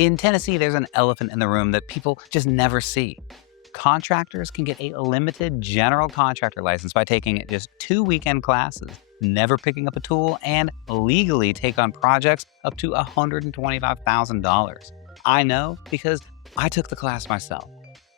In Tennessee, there's an elephant in the room that people just never see. Contractors can get a limited general contractor license by taking just 2 weekend classes, never picking up a tool, and legally take on projects up to $125,000. I know because I took the class myself.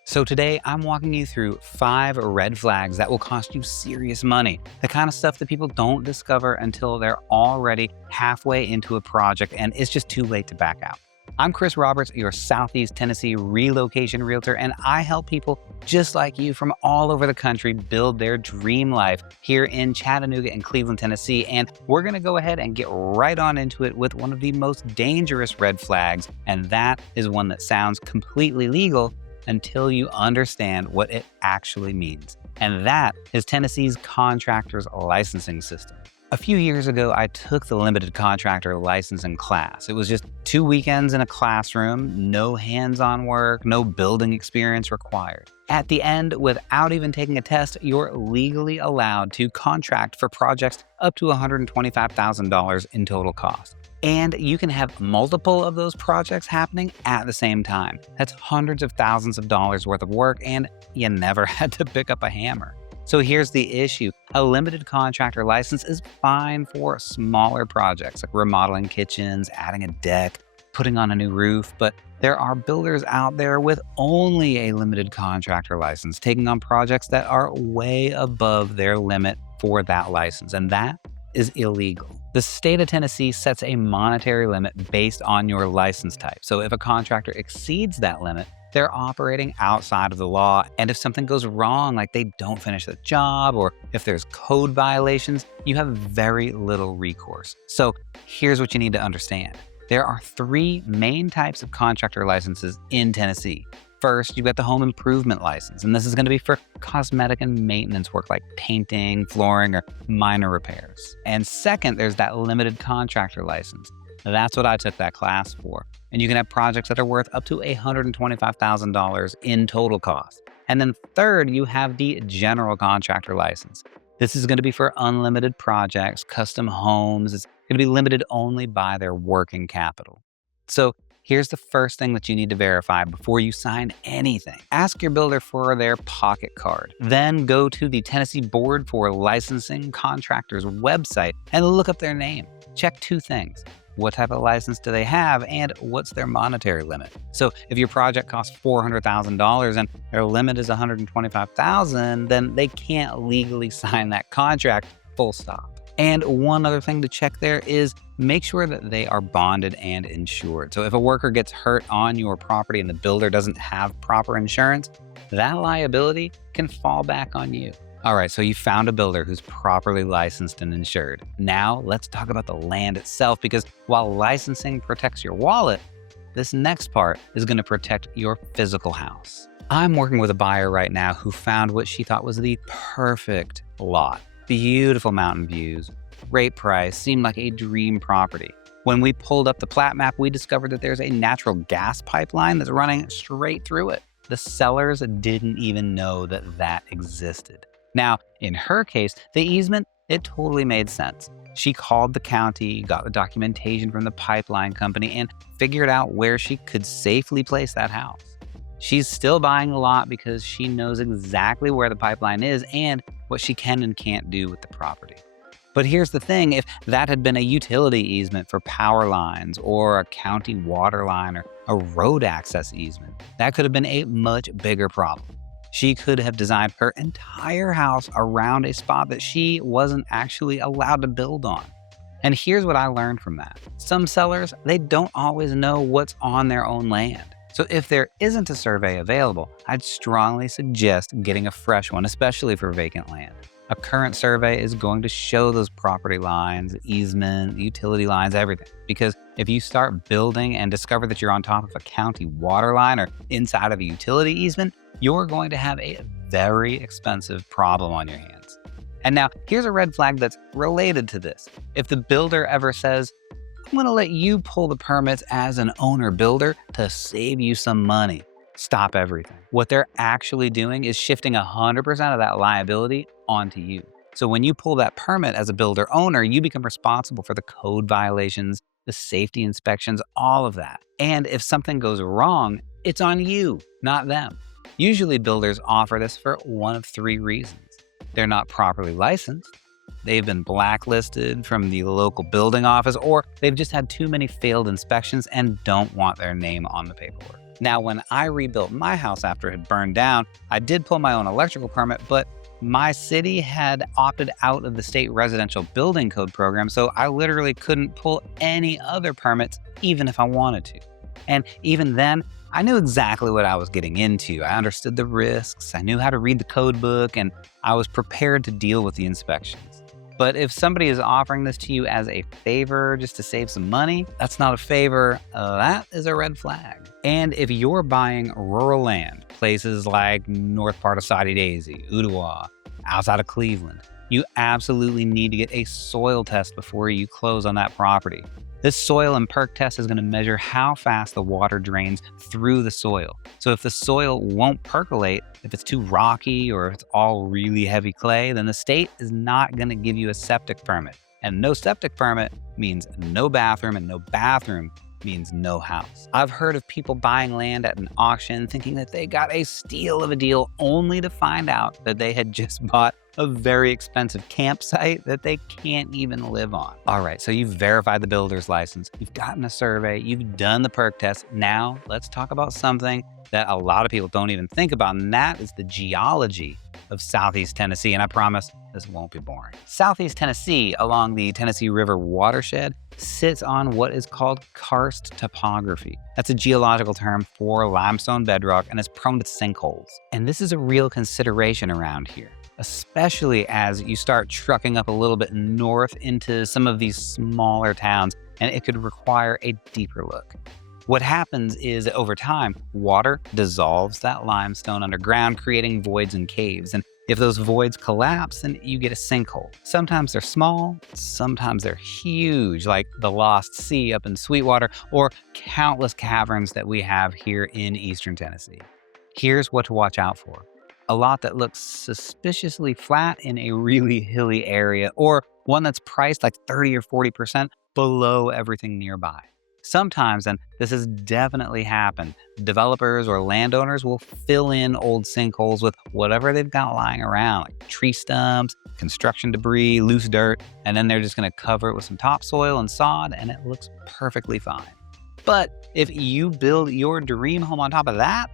So today, I'm walking you through 5 red flags that will cost you serious money, the kind of stuff that people don't discover until they're already halfway into a project and it's just too late to back out. I'm Chris Roberts, your Southeast Tennessee relocation realtor, and I help people just like you from all over the country build their dream life here in Chattanooga and Cleveland, Tennessee. And we're going to go ahead and get right on into it with one of the most dangerous red flags, and that is one that sounds completely legal until you understand what it actually means. And that is Tennessee's contractor's licensing system. A few years ago, I took the limited contractor licensing class. It was just 2 weekends in a classroom, no hands-on work, no building experience required. At the end, without even taking a test, you're legally allowed to contract for projects up to $125,000 in total cost. And you can have multiple of those projects happening at the same time. That's hundreds of thousands of dollars worth of work, and you never had to pick up a hammer. So here's the issue. A limited contractor license is fine for smaller projects like remodeling kitchens, adding a deck, putting on a new roof, but there are builders out there with only a limited contractor license taking on projects that are way above their limit for that license, and that is illegal. The state of Tennessee sets a monetary limit based on your license type. So if a contractor exceeds that limit, they're operating outside of the law. And if something goes wrong, like they don't finish the job, or if there's code violations, you have very little recourse. So here's what you need to understand. There are 3 main types of contractor licenses in Tennessee. First, you've got the home improvement license, and this is going to be for cosmetic and maintenance work like painting, flooring, or minor repairs. And second, there's that limited contractor license. That's what I took that class for. And you can have projects that are worth up to $125,000 in total cost. And then third, you have the general contractor license. This is going to be for unlimited projects, custom homes. It's going to be limited only by their working capital. So here's the first thing that you need to verify before you sign anything. Ask your builder for their pocket card. Then go to the Tennessee Board for Licensing Contractors website and look up their name. Check 2 things. What type of license do they have, and what's their monetary limit? So if your project costs $400,000 and their limit is $125,000, then they can't legally sign that contract, full stop. And one other thing to check there is make sure that they are bonded and insured. So if a worker gets hurt on your property and the builder doesn't have proper insurance, that liability can fall back on you. All right, so you found a builder who's properly licensed and insured. Now let's talk about the land itself, because while licensing protects your wallet, this next part is going to protect your physical house. I'm working with a buyer right now who found what she thought was the perfect lot. Beautiful mountain views, great price, seemed like a dream property. When we pulled up the plat map, we discovered that there's a natural gas pipeline that's running straight through it. The sellers didn't even know that that existed. Now, in her case, the easement, it totally made sense. She called the county, got the documentation from the pipeline company, and figured out where she could safely place that house. She's still buying the lot because she knows exactly where the pipeline is and what she can and can't do with the property. But here's the thing, if that had been a utility easement for power lines or a county water line or a road access easement, that could have been a much bigger problem. She could have designed her entire house around a spot that she wasn't actually allowed to build on. And here's what I learned from that. Some sellers, they don't always know what's on their own land. So if there isn't a survey available, I'd strongly suggest getting a fresh one, especially for vacant land. A current survey is going to show those property lines, easement, utility lines, everything. Because if you start building and discover that you're on top of a county water line or inside of a utility easement, you're going to have a very expensive problem on your hands. And now, here's a red flag that's related to this. If the builder ever says, I'm going to let you pull the permits as an owner builder to save you some money, stop everything. What they're actually doing is shifting 100% of that liability onto you. So when you pull that permit as a builder owner, you become responsible for the code violations, the safety inspections, all of that. And if something goes wrong, it's on you, not them. Usually builders offer this for one of three reasons. They're not properly licensed, they've been blacklisted from the local building office, or they've just had too many failed inspections and don't want their name on the paperwork. Now, when I rebuilt my house after it had burned down, I did pull my own electrical permit, but my city had opted out of the state residential building code program, so I literally couldn't pull any other permits even if I wanted to. And even then, I knew exactly what I was getting into. I understood the risks, I knew how to read the code book, and I was prepared to deal with the inspections. But if somebody is offering this to you as a favor just to save some money, that's not a favor, that is a red flag. And if you're buying rural land, places like north part of Soddy Daisy, Ottawa, outside of Cleveland, you absolutely need to get a soil test before you close on that property. This soil and perc test is going to measure how fast the water drains through the soil. So if the soil won't percolate, if it's too rocky or if it's all really heavy clay, then the state is not going to give you a septic permit. And no septic permit means no bathroom, and no bathroom means no house. I've heard of people buying land at an auction thinking that they got a steal of a deal, only to find out that they had just bought a very expensive campsite that they can't even live on. All right, so you've verified the builder's license, you've gotten a survey, you've done the perc test. Now let's talk about something that a lot of people don't even think about, and that is the geology of Southeast Tennessee. And I promise this won't be boring. Southeast Tennessee, along the Tennessee River watershed, sits on what is called karst topography. That's a geological term for limestone bedrock and is prone to sinkholes. And this is a real consideration around here, especially as you start trucking up a little bit north into some of these smaller towns, and it could require a deeper look. What happens is, over time, water dissolves that limestone underground, creating voids and caves. And if those voids collapse, then you get a sinkhole. Sometimes they're small, sometimes they're huge, like the Lost Sea up in Sweetwater, or countless caverns that we have here in Eastern Tennessee. Here's what to watch out for: a lot that looks suspiciously flat in a really hilly area, or one that's priced like 30 or 40% below everything nearby. Sometimes, and this has definitely happened, developers or landowners will fill in old sinkholes with whatever they've got lying around, like tree stumps, construction debris, loose dirt, and then they're just going to cover it with some topsoil and sod, and it looks perfectly fine. But if you build your dream home on top of that,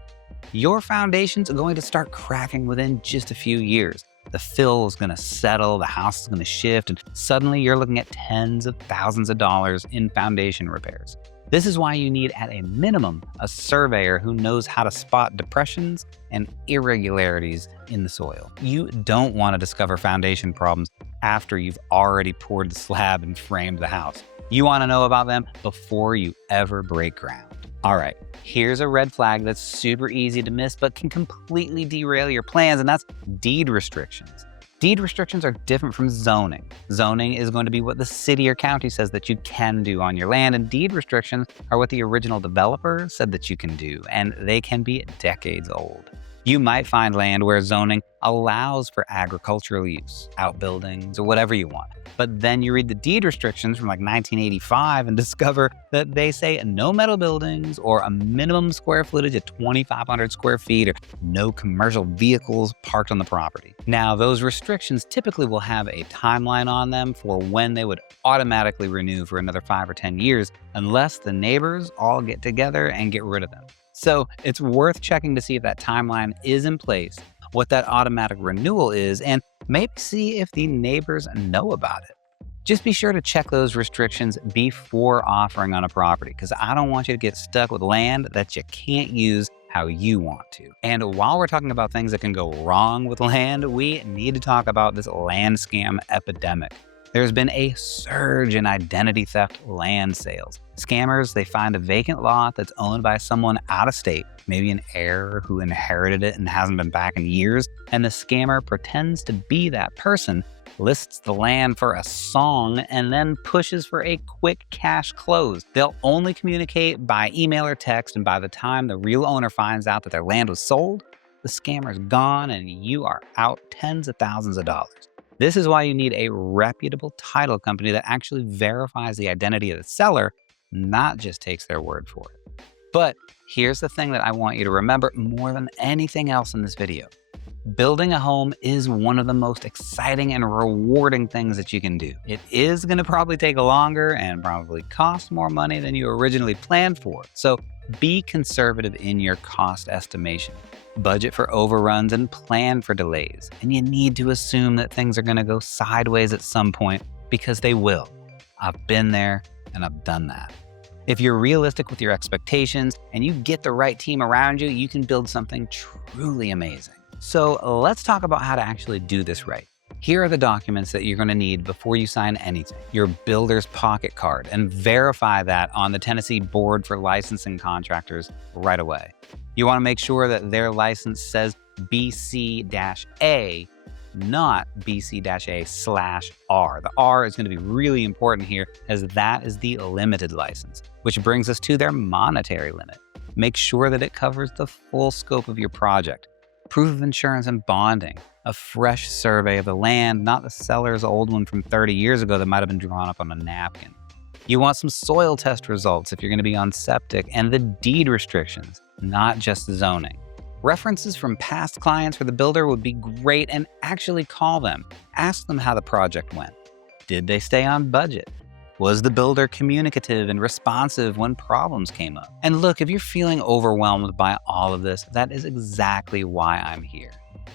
your foundations are going to start cracking within just a few years. The fill is going to settle, the house is going to shift, and suddenly you're looking at tens of thousands of dollars in foundation repairs. This is why you need, at a minimum, a surveyor who knows how to spot depressions and irregularities in the soil. You don't want to discover foundation problems after you've already poured the slab and framed the house. You want to know about them before you ever break ground. All right, here's a red flag that's super easy to miss but can completely derail your plans, and that's deed restrictions. Deed restrictions are different from zoning. Zoning is going to be what the city or county says that you can do on your land, and deed restrictions are what the original developer said that you can do, and they can be decades old. You might find land where zoning allows for agricultural use, outbuildings, or whatever you want. But then you read the deed restrictions from like 1985 and discover that they say no metal buildings, or a minimum square footage of 2,500 square feet, or no commercial vehicles parked on the property. Now, those restrictions typically will have a timeline on them for when they would automatically renew for another 5 or 10 years, unless the neighbors all get together and get rid of them. So it's worth checking to see if that timeline is in place, what that automatic renewal is, and maybe see if the neighbors know about it. Just be sure to check those restrictions before offering on a property, because I don't want you to get stuck with land that you can't use how you want to. And while we're talking about things that can go wrong with land, we need to talk about this land scam epidemic. There's been a surge in identity theft land sales. Scammers, they find a vacant lot that's owned by someone out of state, maybe an heir who inherited it and hasn't been back in years, and the scammer pretends to be that person, lists the land for a song, and then pushes for a quick cash close. They'll only communicate by email or text, and by the time the real owner finds out that their land was sold, the scammer's gone and you are out tens of thousands of dollars. This is why you need a reputable title company that actually verifies the identity of the seller, not just takes their word for it. But here's the thing that I want you to remember more than anything else in this video. Building a home is one of the most exciting and rewarding things that you can do. It is going to probably take longer and probably cost more money than you originally planned for. So be conservative in your cost estimation. Budget for overruns and plan for delays. And you need to assume that things are going to go sideways at some point, because they will. I've been there and I've done that. If you're realistic with your expectations and you get the right team around you, you can build something truly amazing. So let's talk about how to actually do this right. Here are the documents that you're going to need before you sign anything. Your builder's pocket card, and verify that on the Tennessee Board for Licensing Contractors right away. You want to make sure that their license says BC-A, not BC-A/R. The R is going to be really important here, as that is the limited license, which brings us to their monetary limit. Make sure that it covers the full scope of your project. Proof of insurance and bonding, a fresh survey of the land, not the seller's old one from 30 years ago that might have been drawn up on a napkin. You want some soil test results if you're going to be on septic, and the deed restrictions, not just the zoning. References from past clients for the builder would be great, and actually call them. Ask them how the project went. Did they stay on budget? Was the builder communicative and responsive when problems came up? And look, if you're feeling overwhelmed by all of this, that is exactly why I'm here.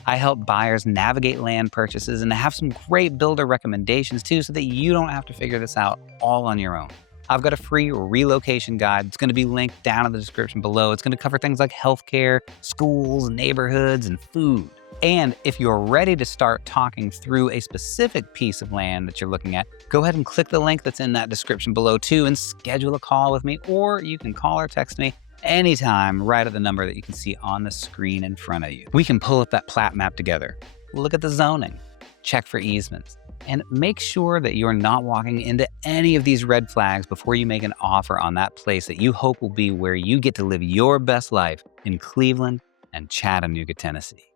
I help buyers navigate land purchases and have some great builder recommendations too, so that you don't have to figure this out all on your own. I've got a free relocation guide. It's going to be linked down in the description below. It's going to cover things like healthcare, schools, neighborhoods, and food. And if you're ready to start talking through a specific piece of land that you're looking at, go ahead and click the link that's in that description below too, and schedule a call with me, or you can call or text me anytime right at the number that you can see on the screen in front of you. We can pull up that plat map together, look at the zoning, check for easements, and make sure that you're not walking into any of these red flags before you make an offer on that place that you hope will be where you get to live your best life in Cleveland and Chattanooga, Tennessee.